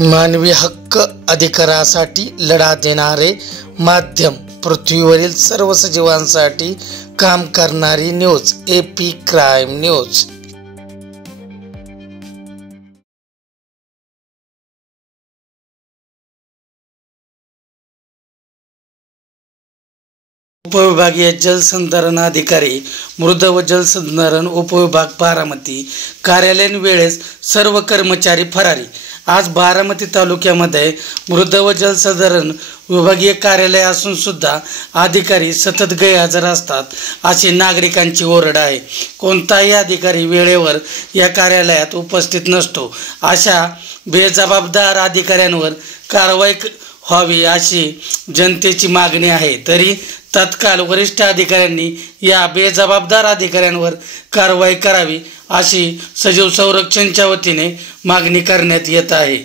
मानवी हक्क अधिकारासाठी लढा देणारे माध्यम, पृथ्वीवरील सर्व सजीवांसाठी काम करणारी न्यूज, AP क्राईम न्यूज। उपविभागीय जलसंधारण अधिकारी, मृद व जलसंधारण उपविभाग, बारामती कार्यालयीन वेळेस सर्व कर्मचारी फरारी। आज बारामती तालुक्यामध्ये मृद व जलसंधारण विभागीय कार्यालय असून सुद्धा अधिकारी सतत गैरहजर असतात, अशी नागरिकांची ओरड आहे। कोणताही अधिकारी वेळेवर या कार्यालयात उपस्थित नसतो। अशा बेजबाबदार अधिकाऱ्यांवर कारवाई व्हावी अशी जनतेची मागणी आहे। तरी तत्काळ वरिष्ठ अधिकाऱ्यांनी या बेजबाबदार अधिकाऱ्यांवर कारवाई करावी अशी सजीव संरक्षणच्या वतीने मागणी करण्यात येत आहे।